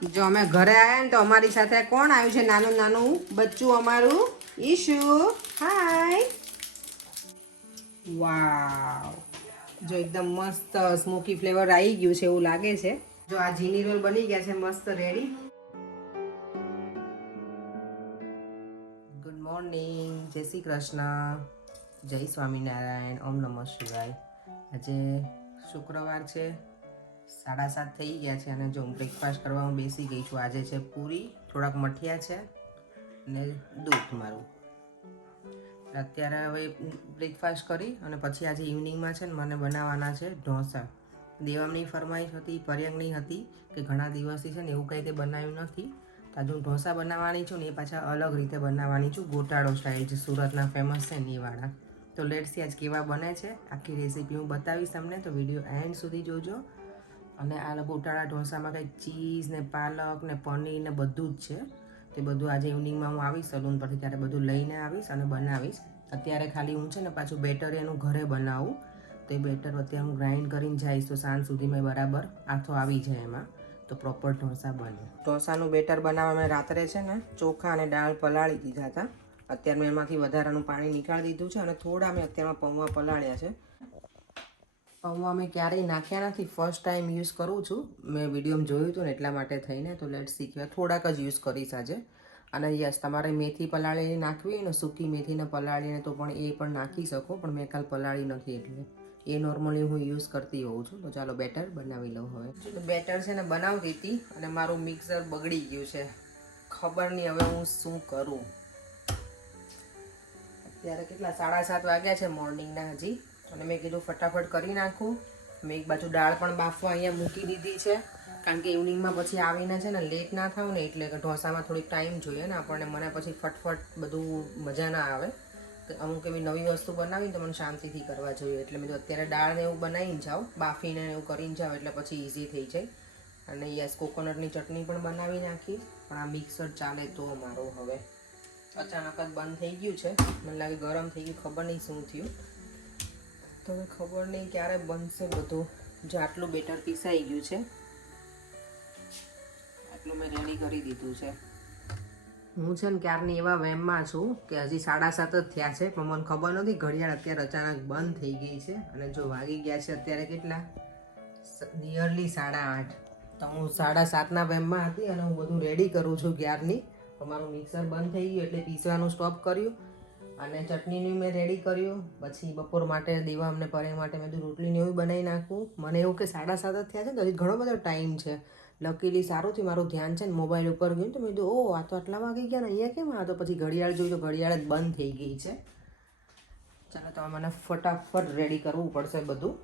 જો અમે ઘરે આવ્યા ને તો અમારી સાથે કોણ આવ્યું છે? નાનું નાનું બચ્ચું અમારું ઈશુ. હાય. વાવ, જો એકદમ મસ્ત સ્મોકી ફ્લેવર આવી ગયું છે એવું લાગે છે. જો આ જીની રોલ બની ગયા છે મસ્ત રેડી. ગુડ મોર્નિંગ, જય શ્રી કૃષ્ણ, જય સ્વામિનારાયણ, ઓમ નમઃ શિવાય. આજે શુક્રવાર છે, 7:30 થઈ ગયા છે અને જો હું બ્રેકફાસ્ટ કરવામાં બેસી ગઈ છું. આજે છે પૂરી, થોડાક મઠિયા છે અને દૂધ મારું. અત્યારે હવે બ્રેકફાસ્ટ કરી અને પછી આજે ઇવનિંગમાં છે ને મને બનાવવાના છે ઢોસા. દેવામની ફરમાઈશ હતી, પર્યંગની હતી કે ઘણા દિવસથી છે ને એવું કંઈ બનાવ્યું નથી. તો આજે હું ઢોસા બનાવવાની છું ને એ પાછા અલગ રીતે બનાવવાની છું, ગોટાળો સ્ટાઇલ, જે સુરતના ફેમસ છે ને એ વાળા. તો લેટ્સ સી આજ કેવા બને છે, આખી રેસીપી હું બતાવીશ તમને, તો વિડીયો એન્ડ સુધી જોજો. અને આ ગોટાળા ઢોસામાં કંઈક ચીઝ ને પાલક ને પનીર ને બધું જ છે. તે બધું આજે ઇવનિંગમાં હું આવીશ સલૂન પરથી, ત્યારે બધું લઈને આવીશ અને બનાવીશ. અત્યારે ખાલી હું છે ને પાછું બેટર એનું ઘરે બનાવું, તો એ બેટર અત્યારે હું ગ્રાઇન્ડ કરીને જઈશ તો સાંજ સુધીમાં બરાબર આથો આવી જાય એમાં, તો પ્રોપર ઢોસા બને. ઢોસાનું બેટર બનાવવા મેં રાત્રે છે ને ચોખા અને દાળ પલાળી દીધા હતા. અત્યારે મેં એમાંથી વધારાનું પાણી નીકાળી દીધું છે અને થોડા મેં અત્યારમાં પૌવા પલાળ્યા છે. પૌવા મેં ક્યારેય નાખ્યા નથી, ફર્સ્ટ ટાઈમ યુઝ કરું છું. મેં વિડીયોમાં જોયું હતું ને એટલા માટે થઈને, તો લેટ્સ શીખવા થોડાક જ યુઝ કરીશ આજે. અને યસ, તમારે મેથી પલાળીને નાખવી હોય ને, સૂકી મેથીને પલાળીને તો પણ એ પણ નાખી શકો, પણ મેં કાલ પલાળી નથી એટલે એ નોર્મલી હું યુઝ કરતી હોઉં છું. તો ચાલો બેટર બનાવી લઉં હવે. બેટર છે ને બનાવતી હતી અને મારું મિક્સર બગડી ગયું છે, ખબર નહીં હવે હું શું કરું. અત્યારે કેટલા 7:30 વાગ્યા છે મોર્નિંગના હજી, અને મેં કીધું ફટાફટ કરી નાખું. મેં એક બાજુ દાળ પણ બાફવા અહીંયા મૂકી દીધી છે, કારણ કે ઇવનિંગમાં પછી આવીને છે ને લેટ ના થાવ ને, એટલે કે ઢોસામાં થોડીક ટાઈમ જોઈએ ને આપણને, મને પછી ફટફટ બધું મજા ના આવે. તો અમુક એવી નવી વસ્તુ બનાવીને તો મને શાંતિથી કરવા જોઈએ, એટલે મેં તો અત્યારે દાળને એવું બનાવીને જાઉં, બાફીને એવું કરીને જાઉં એટલે પછી ઇઝી થઈ જાય. અને યસ, કોકોનટની ચટણી પણ બનાવી નાખી, પણ આ મિક્સર ચાલે તો મારું હવે અચાનક જ બંધ થઈ ગયું છે. મને લાગે ગરમ થઈ ગયું, ખબર નહીં શું થયું. તો હવે ખબર નહીં ક્યારે બનશે બધું. જો આટલું બેટર પીસાઈ ગયું છે, આટલું મેં રેડી કરી દીધું છે. હું છે ને ક્યારની એવા વેમમાં છું કે હજી 7:30 જ થયા છે, પણ મને ખબર નથી ઘડિયાળ અત્યારે અચાનક બંધ થઈ ગઈ છે. અને જો વાગી ગયા છે અત્યારે કેટલા, નિયરલી 8:30. તો હું 7:30ના વેમમાં હતી અને હું બધું રેડી કરું છું ક્યારની. મારું મિક્સર બંધ થઈ ગયું એટલે પીસવાનું સ્ટોપ કર્યું અને ચટણીનું મેં રેડી કર્યું. પછી બપોર માટે દેવા અમને પરે માટે મેં તો રોટલીને એવું બનાવી નાખું. મને એવું કે 7:30 જ થયા છે તો હજી ઘણો બધો ટાઈમ છે. લકીલી સારું થયું મારું ધ્યાન છે ને મોબાઈલ ઉપર ગયું, તો મેં કીધું ઓ આ તો આટલા વાગી ગયા ને, અહીંયા કેમ? આ તો પછી ઘડિયાળ જોઈ તો ઘડિયાળ જ બંધ થઈ ગઈ છે. ચાલો તો મને ફટાફટ રેડી કરવું પડશે બધું.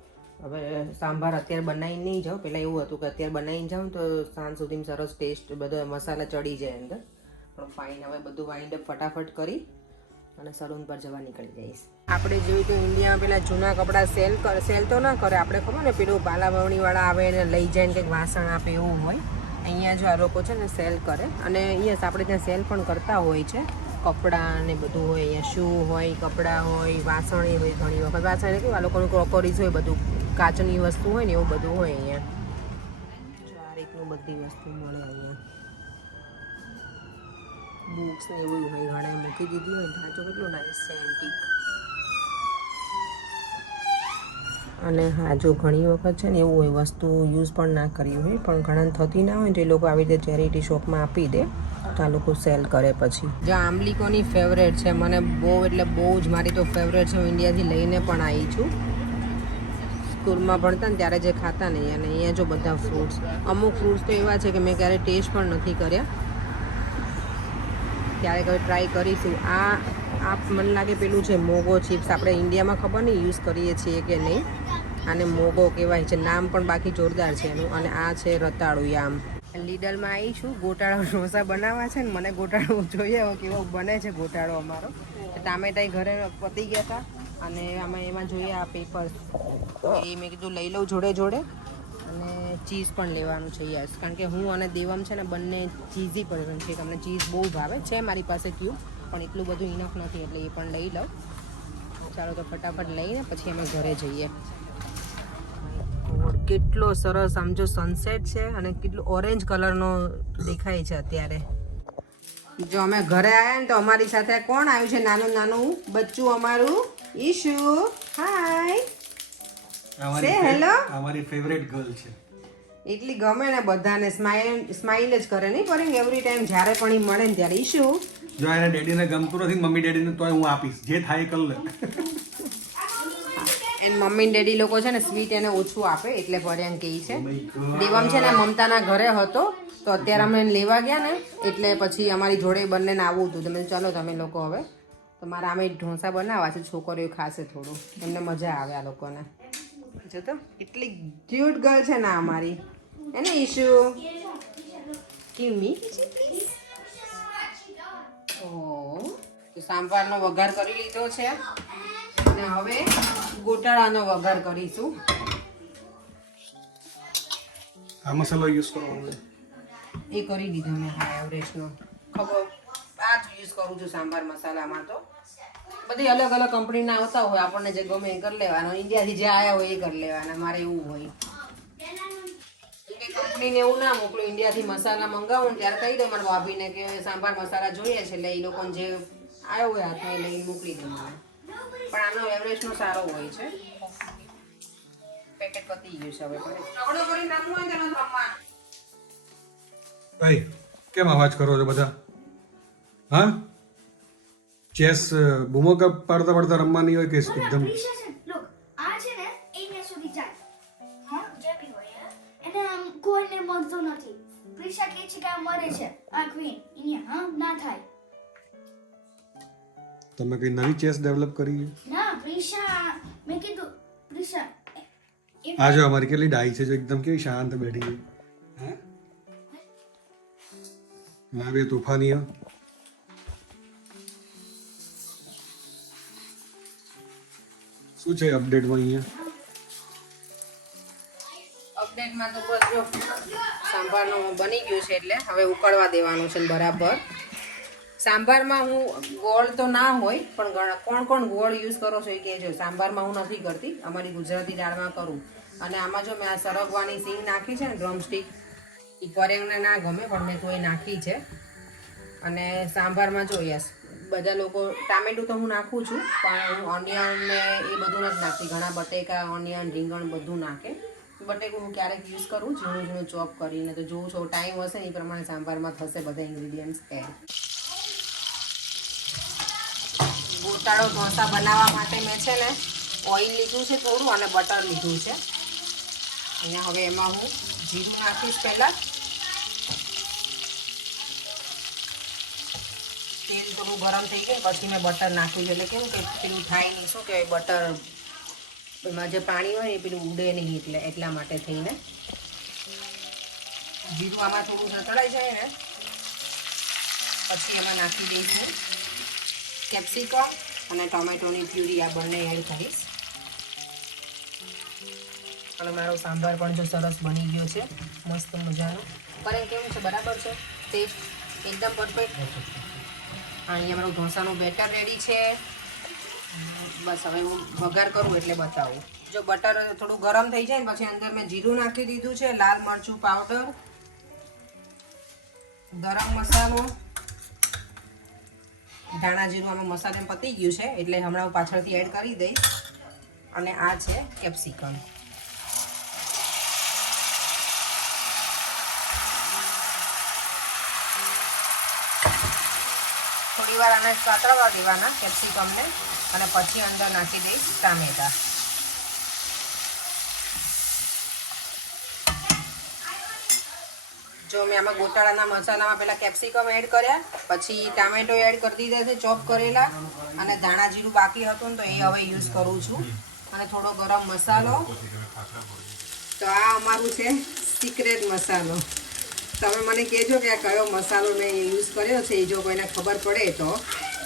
હવે સાંભાર અત્યારે બનાવીને નહીં જાઉં, પહેલાં એવું હતું કે અત્યારે બનાવીને જાઉં તો સાંજ સુધીમાં સરસ ટેસ્ટ બધો મસાલા ચડી જાય અંદર. પણ ફાઇન, હવે બધું વાઇન્ડ અપ ફટાફટ કરી અને સલૂન પર જવા નીકળી જઈશ. આપણે જોયું તો ઇન્ડિયામાં પેલા જૂના કપડાં સેલ તો ના કરે, આપણે ખબર ને પેલું બાલાવણીવાળા આવે ને લઈ જાય ને કંઈક વાસણ આપે એવું હોય. અહીંયા જો આ લોકો છે ને સેલ કરે, અને યસ આપણે ત્યાં સેલ પણ કરતા હોય છે. કપડાં ને બધું હોય અહીંયા, શૂ હોય, કપડાં હોય, વાસણ એ હોય. ઘણી વખત વાસણ એટલે કેવું આ લોકોનું ક્રોકરીઝ હોય, બધું કાચની વસ્તુ હોય ને એવું બધું હોય અહીંયા. જો આ રીતનું બધી વસ્તુ મળે અહીંયા. બુક્સ ને એવું હોય, ઘણા મૂકી દીધી હોય. ઢાંચો કેટલું નાઇસ છે, એન્ટિક. અને હા જો ઘણી વખત છે ને એવું હોય વસ્તુ યુઝ પણ ના કરી હોય, પણ ઘણા થતી ના હોય તો એ લોકો આવી રીતે ચેરિટી શોપમાં આપી દે, તો આ લોકો સેલ કરે. પછી જો આંબલીકોની ફેવરેટ છે, મને બહુ એટલે બહુ જ, મારી તો ફેવરેટ છે. હું ઇન્ડિયાથી લઈને પણ આવી છું. સ્કૂલમાં ભણતા ને ત્યારે જે ખાતા નહીં. અને અહીંયા જો બધા ફ્રૂટ્સ, અમુક ફ્રૂટ્સ તો એવા છે કે મેં ક્યારેય ટેસ્ટ પણ નથી કર્યા, ક્યારેક હવે ટ્રાય કરીશું. આ મને લાગે પેલું છે મોગો ચિપ્સ, આપણે ઇન્ડિયામાં ખબર નહીં યુઝ કરીએ છીએ કે નહીં. આને મોગો કહેવાય છે, નામ પણ બાકી જોરદાર છે એનું. અને આ છે રતાળું યામ. લીડલમાં આવી છું, ગોટાળો ઢોસા બનાવવા છે ને, મને ગોટાળો જોઈએ હવે કેવો બને છે ગોટાળો અમારો. ટામેટાઈ ઘરે પતી ગયા હતા અને એમાં જોઈએ આ પેપર, તો એ મેં કીધું લઈ લઉં જોડે જોડે. અને ચીઝ પણ લેવાનું છે યસ, કારણ કે હું અને દેવમ છે ને બંને ચીઝી પર્સન છે, તમને ચીઝ બહુ ભાવે છે. મારી પાસે ક્યુબ પણ એટલું બધું ઇનફ નથી, એટલે એ પણ લઈ લઉં. ચાલો તો ફટાફટ લઈને પછી અમે ઘરે જઈએ. ગોળ કેટલો સરસ આમ જો સનસેટ છે અને કેટલો ઓરેન્જ કલરનો દેખાય છે અત્યારે. જો અમે ઘરે આવ્યા ને તો અમારી સાથે કોણ આવ્યું છે? નાનું નાનું બચ્ચું અમારું ઈશુ. હાય, સે હેલો. અમારી ફેવરેટ ગર્લ છે. એટલી ગમે ને બધાને, સ્માઇલ જ કરે નહીં પર એવરી ટાઈમ જ્યારે પણ ઈ મળે ને ત્યારે. ઈશુ જો એને ડેડીને ગમતું નથી, મમ્મી ડેડીને તોય હું આપીશ, જે થાય એ કરી લે. એન મમ્મી ડેડી લોકો છે ને સ્વીટ એને ઓછું આપે એટલે પર્યાંગ કહે છે. દેવમ છે ને મમતાના ઘરે હતો તો અત્યારે અમે એને લેવા ગયા ને એટલે પછી અમારી જોડે બંનેને આવવું હતું. તમે ચાલો તમે લોકો હવે તમારા આમે ઢોસા બનાવવા છે, છોકરીઓ ખાશે થોડું, એમને મજા આવે આ લોકોને. જો તો એટલી ક્યુટ ગર્લ છે ને અમારી, એને ઈશુ ગીવ મી પ્લીઝ. તો સાંભારનો વઘાર કરી લીધો છે અને હવે ગોટાળાનો વઘાર કરીશું. આ મસાલો યુઝ કરવાનો એ કરી દીધો મેં. હા, એવરેસ્ટનો ખબર આ જ યુઝ કરું છું સાંભાર મસાલામાં. તો બધી અલગ અલગ કંપનીના આવતા હોય, આપણને જે ગમે એ કરી લેવાનો, ઇન્ડિયાથી જે આવ્યા હોય એ કરી લેવાના. મારે એવું હોય કંપનીને એવું ના મોકલું, ઇન્ડિયાથી મસાલા મંગાવું ને ત્યારે કહી દઉં મારા ભાભીને કે સાંભાર મસાલા જોઈએ છે, એટલે એ લોકોને જે આવ્યો હોય હાથમાં લઈને મોકલી દઉં મને. પણ આનો એવરેસ્ટનો સારો હોય છે. પેકેટ પતી ગયું છે હવે. પણ ઝઘડો કરી નાખવું હોય ને રમવાનું. ભાઈ કેમ અવાજ કરો છો બધા? હા, ચેસ બૂમો પાડતા પાડતા રમવાની હોય કે એકદમ? આ છે ને અહીંયા સુધી જાય. હા, જે બી હોય એને કોઈને મળતો નથી. પ્રિશા કે છે કે આ મરે છે, આ ક્વીન અહીંયા હા ના થાય. તમે કઈ નવી ચેસ ડેવલપ કરી છે? ના પ્રિશા, મેં કીધું પ્રિશા આ જો અમારી કેટલી ડાઈ છે, જો એકદમ કેવી શાંત બેઠી છે. હા, આ બે તોફાની હો. શું છે અપડેટમાં અહીંયા? અપડેટમાં તો બસ જો સાંભારનું બની ગયું છે એટલે હવે ઉકળવા દેવાનું છે બરાબર. સાંભારમાં હું ગોળ તો ના હોય પણ કોણ કોણ ગોળ યુઝ કરો છો એ કહેજો. સાંભારમાં હું નથી કરતી, અમારી ગુજરાતી દાળમાં કરું. અને આમાં જો મેં આ સરગવાની સિંગ નાખી છે ને, ડ્રમસ્ટિક, એ પરેંગને ના ગમે પણ મેં તો એ નાખી છે. અને સાંભારમાં જો યસ બધા લોકો ટામેટું તો હું નાખું છું પણ હું ઓનિયન ને એ બધું નથી નાખતી. ઘણા બટેકા, ઓનિયન, રીંગણ બધું નાખે. બટેકું હું ક્યારેક યુઝ કરું ઝીણું ઝીણું ચોપ કરીને. તો જોઉં છું ટાઈમ હશે ને એ પ્રમાણે સાંભારમાં થશે બધા ઇન્ગ્રીડિયન્ટ્સ એડ. ગોટાળો ઢોસા બનાવવા માટે મેં છે ને ઓઇલ લીધું છે થોડું અને બટર લીધું છે. અહીંયા હવે એમાં હું જીરું નાખીશ પહેલાં. તેલ થોડું ગરમ થઈ ગયું પછી મેં બટર નાખ્યું છે. એટલે કેવું કે પેલું થાય નહીં, શું કહેવાય, બટર એમાં જે પાણી હોય ને એ પેલું ઉડે નહીં, એટલે એટલા માટે થઈને જીરું આમાં થોડું સતળાઈ જાય ને પછી એમાં નાખી દઈશું કેપ્સિકમ અને ટોમેટોની પ્યુરી. આ બંને એડ કરીશ. અને મારો સાંભાર પણ જો સરસ બની ગયો છે, મસ્ત મજાનો. પર કેવું છે, બરાબર છે ટેસ્ટ? એકદમ પરફેક્ટ. અહીંયા મારું ઢોસાનું બેટર રેડી છે. બસ હવે હું વઘાર કરું એટલે બતાવું. જો બટર થોડું ગરમ થઈ જાય ને પછી અંદર મેં જીરું નાખી દીધું છે, લાલ મરચું પાવડર, ગરમ મસાલો, ધાણા જીરું. આમાં મસાલા પતી ગયું છે એટલે હમણાં હું પાછળથી એડ કરી દઈશ. અને આ છે કેપ્સિકમ. થોડી વાર આને સાતળવા દેવાના કેપ્સિકમને અને પછી અંદર નાખી દઈશ ટામેટા. જો મેં આમાં ગોટાળાના મસાલામાં પહેલાં કેપ્સિકમ એડ કર્યા, પછી ટામેટો એડ કરી દીધા છે ચોપ કરેલા, અને ધાણા જીરું બાકી હતું ને તો એ હવે યુઝ કરું છું. અને થોડો ગરમ મસાલો. તો આ અમારું છે સિક્રેટ મસાલો. તમે મને કહેજો કે આ કયો મસાલો મેં યુઝ કર્યો છે. એ જો કોઈને ખબર પડે તો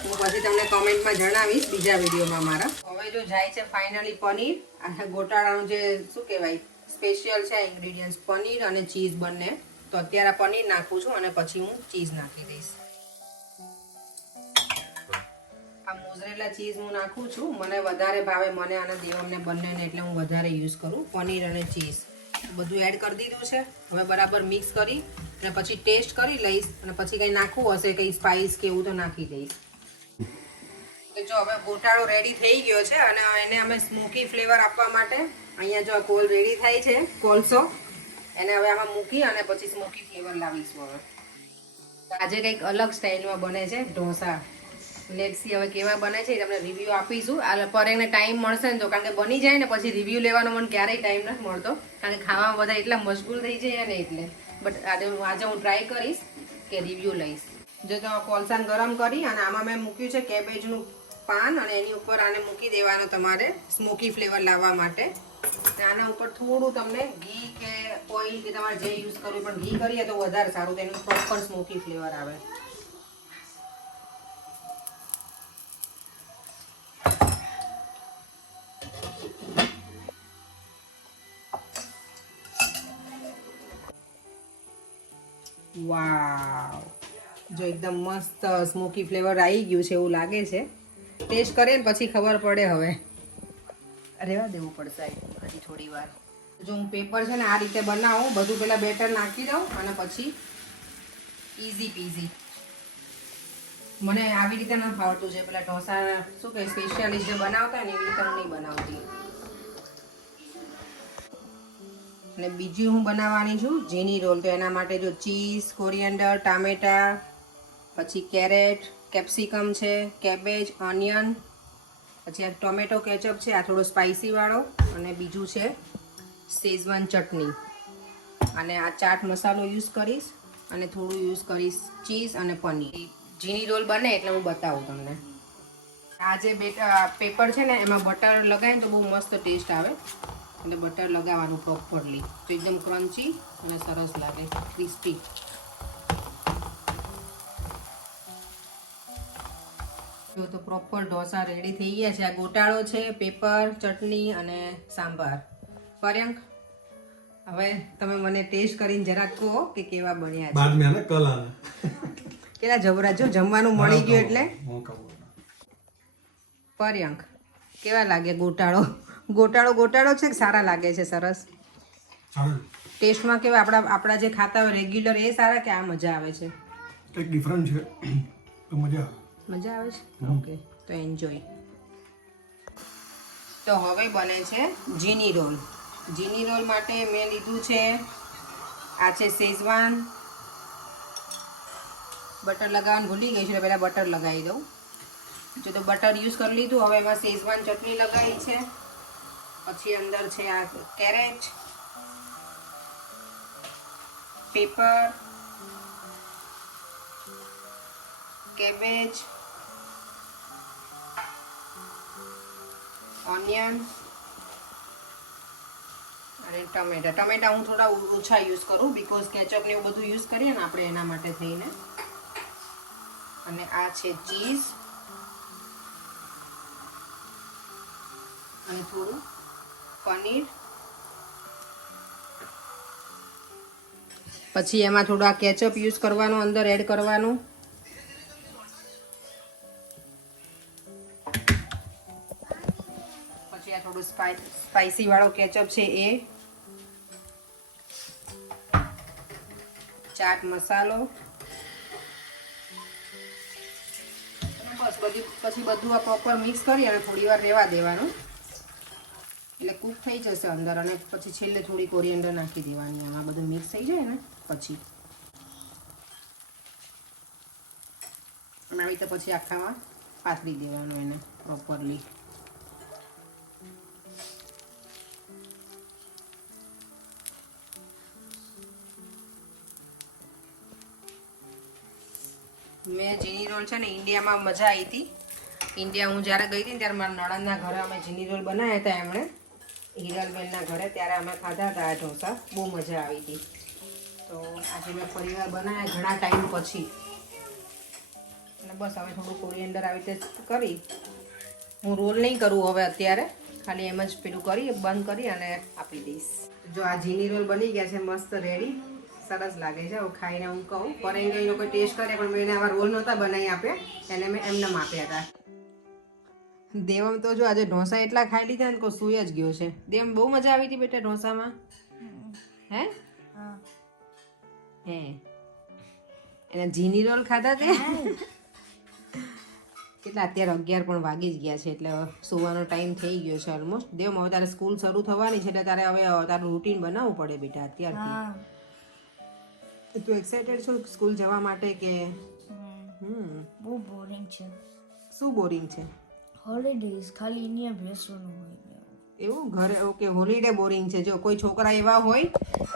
હું પછી તમને કોમેન્ટમાં જણાવીશ બીજા વિડીયોમાં મારા. હવે જો જાય છે ફાઇનલી પનીર. આ ગોટાળાનું જે શું કહેવાય સ્પેશિયલ છે ઇન્ગ્રીડિયન્ટ્સ, પનીર અને ચીઝ બંને. તો અત્યારે પનીર નાખું છું અને પછી હું ચીઝ નાખી દઈશ. આ મોઝરેલા ચીઝ હું નાખું છું. મને વધારે ભાવે, મને અને દેવમને બંનેને, એટલે હું વધારે યુઝ કરું પનીર અને ચીઝ. બધું એડ કરી દીધું છે. હવે બરાબર મિક્સ કરી અને પછી ટેસ્ટ કરી લઈશ અને પછી કંઈ નાખવું હશે કંઈ સ્પાઇસ કે એવું તો નાખી દઈશ. તો જો હવે ગોટાળો રેડી થઈ ગયો છે અને એને અમે સ્મોકી ફ્લેવર આપવા માટે અહીંયા જો કોલ રેડી થાય છે, કોલસો એને હવે આમાં મૂકી અને પછી સ્મોકી ફ્લેવર લાવીશું. હવે તો આજે કંઈક અલગ સ્ટાઇલમાં બને છે ઢોસા. લેટ્સી હવે કેવા બને છે એ તમને રિવ્યૂ આપીશું. આ પરેને ટાઈમ મળશે ને તો, કારણ કે બની જાય ને પછી રિવ્યૂ લેવાનો મને ક્યારેય ટાઈમ નથી મળતો, કારણ કે ખાવામાં બધા એટલા મશગુલ થઈ જાય ને એટલે. બટ આજે હું ટ્રાય કરીશ કે રિવ્યૂ લઈશ. જો તો કોલસાને ગરમ કરી અને આમાં મેં મૂક્યું છે કેબેજનું પાન અને એની ઉપર આને મૂકી દેવાનો તમારે સ્મોકી ફ્લેવર લાવવા માટે. આના ઉપર થોડું તમને ઘી કે ઓઇલ કે તમારે જે યુઝ કરવું પણ ઘી કરીએ તો વધારે સારું, તો એનું પ્રોપર સ્મોકી ફ્લેવર આવે. વાવ, જો એકદમ મસ્ત સ્મોકી ફ્લેવર આવી ગયું છે એવું લાગે છે. ટેસ્ટ કરીએ ને પછી ખબર પડે. હવે રહેવા દેવું પડશે હજી થોડી વાર. જો હું પેપર છે ને આ રીતે બનાવું, બધું પહેલાં બેટર નાખી દઉં અને પછી ઇઝી પીઝી. મને આવી રીતે ન ફાવતું છે, પેલા ઢોસા શું કે સ્પેશિયાલિસ્ટ જે બનાવતા ને એવી રીતે હું નહીં બનાવતી. અને બીજી હું બનાવવાની છું જીની રોલ. તો એના માટે જો ચીઝ, કોરિએન્ડર, ટામેટા, પછી કેરેટ, કેપ્સિકમ છે, કેબેજ, ઓનિયન, પછી આ ટોમેટો કેચઅપ છે, આ થોડો સ્પાઇસીવાળો, અને બીજું છે શેઝવાન ચટણી, અને આ ચાટ મસાલો યુઝ કરીશ અને થોડું યુઝ કરીશ ચીઝ અને પનીર. જીની રોલ બને એટલે હું બતાવું તમને. આ જે પેપર છે ને એમાં બટર લગાવીને તો બહુ મસ્ત ટેસ્ટ આવે, એટલે બટર લગાવવાનું પ્રોપરલી, તો એકદમ ક્રન્ચી અને સરસ લાગે, ક્રિસ્પી. જો તો પ્રોપર ઢોસા રેડી થઈ ગયા છે. આ ગોટાળો છે, પેપર, ચટણી અને સાંભાર. પર્યંક, હવે તમે મને ટેસ્ટ કરીને જરાક કહો કે કેવા બન્યા છે. बाद में आना, कल आना. કેટલા જબરા, જો જમવાનું મળી ગયું એટલે. પર્યંક, કેવા લાગે ગોટાળો? ગોટાળો છે કે સારા લાગે છે? સરસ ટેસ્ટમાં કેવા? આપણા જે ખાતા હોય રેગ્યુલર એ સારા કે આ મજા આવે છે? કંઈક ડિફરન્ટ છે તો મજા આવે છે. ઓકે, તો એન્જોય. તો હવે બને છે જીની રોલ. જીની રોલ માટે મેં લીધું છે, આ છે શેઝવાન. બટર લગાવવાનું ભૂલી ગઈ છું, એટલે પહેલાં બટર લગાવી દઉં. જો તો બટર યુઝ કરી લીધું. હવે એમાં શેઝવાન ચટણી લગાવી છે, પછી અંદર છે આ કેરેટ, પેપર, કેબેજ, ઓનિયન અને ટમેટા હું થોડા ઓછા યુઝ કરું, બીકોઝ કેચઅપ ને એવું બધું યુઝ કરીએ ને આપણે એના માટે થઈને. અને આ છે ચીઝ અને થોડું પનીર. પછી એમાં થોડું આ કેચઅપ યુઝ કરવાનું, અંદર એડ કરવાનું. પછી આ થોડું સ્પાઇસી વાળો કેચઅપ છે એ, ચાટ મસાલો, બસ પછી બધું આ પ્રોપર મિક્સ કરી અને થોડી વાર રહેવા દેવાનું, એટલે કૂક થઈ જશે અંદર. અને પછી છેલ્લે થોડી કોરિએન્ડર નાખી દેવાની. આમાં બધું મિક્સ થઈ જાય ને પછી, અને આવી રીતે પછી આખામાં પાથરી દેવાનું એને પ્રોપરલી. મેં જીની રોલ છે ને ઇન્ડિયામાં મજા આવી હતી. ઇન્ડિયા હું જ્યારે ગઈ હતી ને ત્યારે મારા નણંદના ઘરે અમે જીની રોલ બનાવ્યા હતા, એમણે હિરલબેનના ઘરે, ત્યારે અમે ખાધા હતા આ ઢોસા. બહુ મજા આવી હતી. તો આજે મેં ફરીવાર બનાવ્યા ઘણા ટાઈમ પછી. અને બસ હવે થોડું કોરિએન્ડર આવી રીતે કરી, હું રોલ નહીં કરું હવે અત્યારે, ખાલી એમ જ પેલું કરી બંધ કરી અને આપી દઈશ. જો આ જીની રોલ બની ગયા છે મસ્ત રેડી, સરસ લાગે છે. હવે ખાઈને હું કહું, પરેંગે એ લોકો ટેસ્ટ કરે, પણ મેં આવા રોલ નહોતા બનાવી આપ્યા, એને મેં એમને આપ્યા હતા. દેવમ તો જો આજે ઢોસા એટલા ખાઈ લીધા ને કોઈ સૂઈ જ ગયો છે. દેવમ બહુ મજા આવી હતી બેટા ઢોસામાં? હે હા હે એને જીની રોલ ખાધા તે કેટલા અત્યારે 11 પણ વાગી જ ગયા છે એટલે સુવાનો ટાઈમ થઈ ગયો છે ઓલમોસ્ટ દેવ હવે તારે સ્કૂલ શરૂ થવાની છે એટલે તારે હવે તારું રૂટીન બનાવવું પડે બેટા અત્યારથી હા તું એક્સાઇટેડ છો સ્કૂલ જવા માટે કે બહુ બોરિંગ છે શું બોરિંગ છે હોલિડેઝ ખાલી અહીંયા બેસવાનું હોય એવું ઘરે ઓકે હોલિડે બોરિંગ છે જો કોઈ છોકરા એવા હોય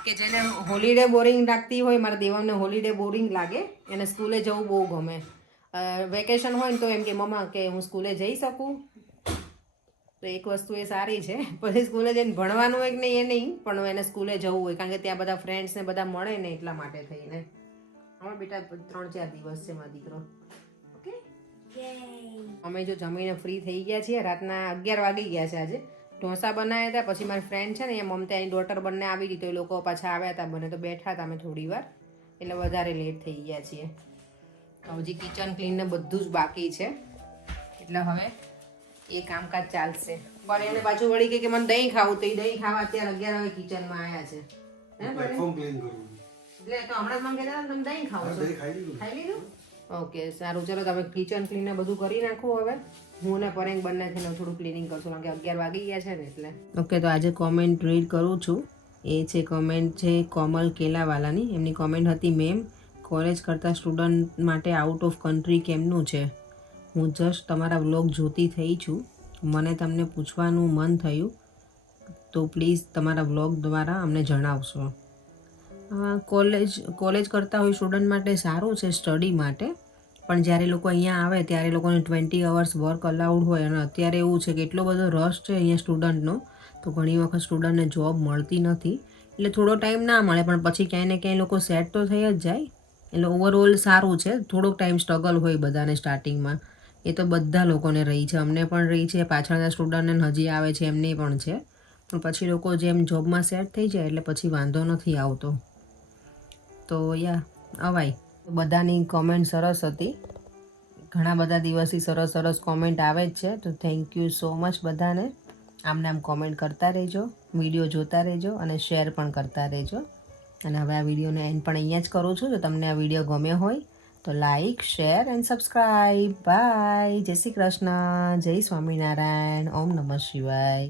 કે જેને હોલિડે બોરિંગ લાગતી હોય મારા દેવાને હોલિડે બોરિંગ લાગે એને સ્કૂલે જવું બહુ ગમે વેકેશન હોય ને તો એમ કે મમ્મા કે હું સ્કૂલે જઈ શકું તો એક વસ્તુ એ સારી છે પછી સ્કૂલે જઈને ભણવાનું હોય કે નહીં એ નહીં પણ એને સ્કૂલે જવું હોય કારણ કે ત્યાં બધા ફ્રેન્ડ્સ ને બધા મળે ને એટલા માટે થઈને હવે બેટા 3-4 દિવસ છે મારો દીકરો ઓકે અમે જો જમીને ફ્રી થઈ ગયા છીએ રાતના 11 વાગી ગયા છે આજે ઢોસા બનાવ્યા હતા પછી મારી ફ્રેન્ડ છે ને એ મમતા એની ડોટર બંને આવી ગઈ તો એ લોકો પાછા આવ્યા હતા બંને તો બેઠા હતા અમે થોડી વાર એટલે વધારે લેટ થઈ ગયા છીએ હજી કિચન ક્લીન ને બધું જ બાકી છે એટલે હવે એ કામકાજ ચાલશે પણ એને પાછું વળી કે મને દહીં ખાવું તો એ દહીં ખાવા અત્યારે 11 વાગે કિચનમાં આવ્યા છે હે પ્લેટફોર્મ ક્લીન કરવું એટલે તો હમણાં જ મને કહેતા હતા તમે દહીં ખાવ છો ખાઈ લીધું ઓકે સારું ચલો તમે કિચન ક્લીન ને બધું કરી નાખું હવે હું ને પરેંગ બંને થઈને થોડું ક્લિનિંગ કરશું કારણ કે 11 વાગી ગયા છે ને એટલે ઓકે તો આજે કોમેન્ટ રીડ કરું છું એ છે કોમેન્ટ છે કોમલ કેલાવાલાની એમની કોમેન્ટ હતી મેમ કોલેજ કરતા સ્ટુડન્ટ માટે આઉટ ઓફ કન્ટ્રી કેમનું છે હું જસ્ટ તમારા વ્લોગ જોતી થઈ છું મને તમને પૂછવાનું મન થયું તો પ્લીઝ તમારા વ્લોગ દ્વારા અમને જણાવશો કોલેજ કરતા હોય સ્ટુડન્ટ માટે સારું છે સ્ટડી માટે પણ જ્યારે લોકો અહીંયા આવે ત્યારે લોકોને 20 અવર્સ વર્ક અલાઉડ હોય અને અત્યારે એવું છે કે એટલો બધો રશ છે અહીંયા સ્ટુડન્ટનો તો ઘણી વખત સ્ટુડન્ટને જોબ મળતી નથી એટલે થોડો ટાઈમ ના મળે પણ પછી ક્યાંય ને ક્યાંય લોકો સેટ તો થઈ જ જાય એટલે ઓવરઓલ સારું છે થોડોક ટાઈમ સ્ટ્રગલ હોય બધાને સ્ટાર્ટિંગમાં એ તો બધા લોકોને રહી છે અમને પણ રહી છે પાછળના સ્ટુડન્ટને હજી આવે છે એમને પણ છે પણ પછી લોકો જેમ જોબમાં સેટ થઈ જાય એટલે પછી વાંધો નથી આવતો તો અવાય બધાની કોમેન્ટ સરસ હતી ઘણા બધા દિવસથી સરસ સરસ કોમેન્ટ આવે જ છે તો થેન્ક યુ સો મચ બધાને આમને આમ કોમેન્ટ કરતા રહેજો વિડીયો જોતા રહેજો અને શેર પણ કરતા રહેજો અને હવે આ વિડીયોને એન્ડ પણ અહીંયા જ કરું છું જો તમને આ વિડીયો ગમ્યો હોય તો like share and subscribe by જય શ્રી કૃષ્ણ જય સ્વામિનારાયણ ઓમ નમઃ શિવાય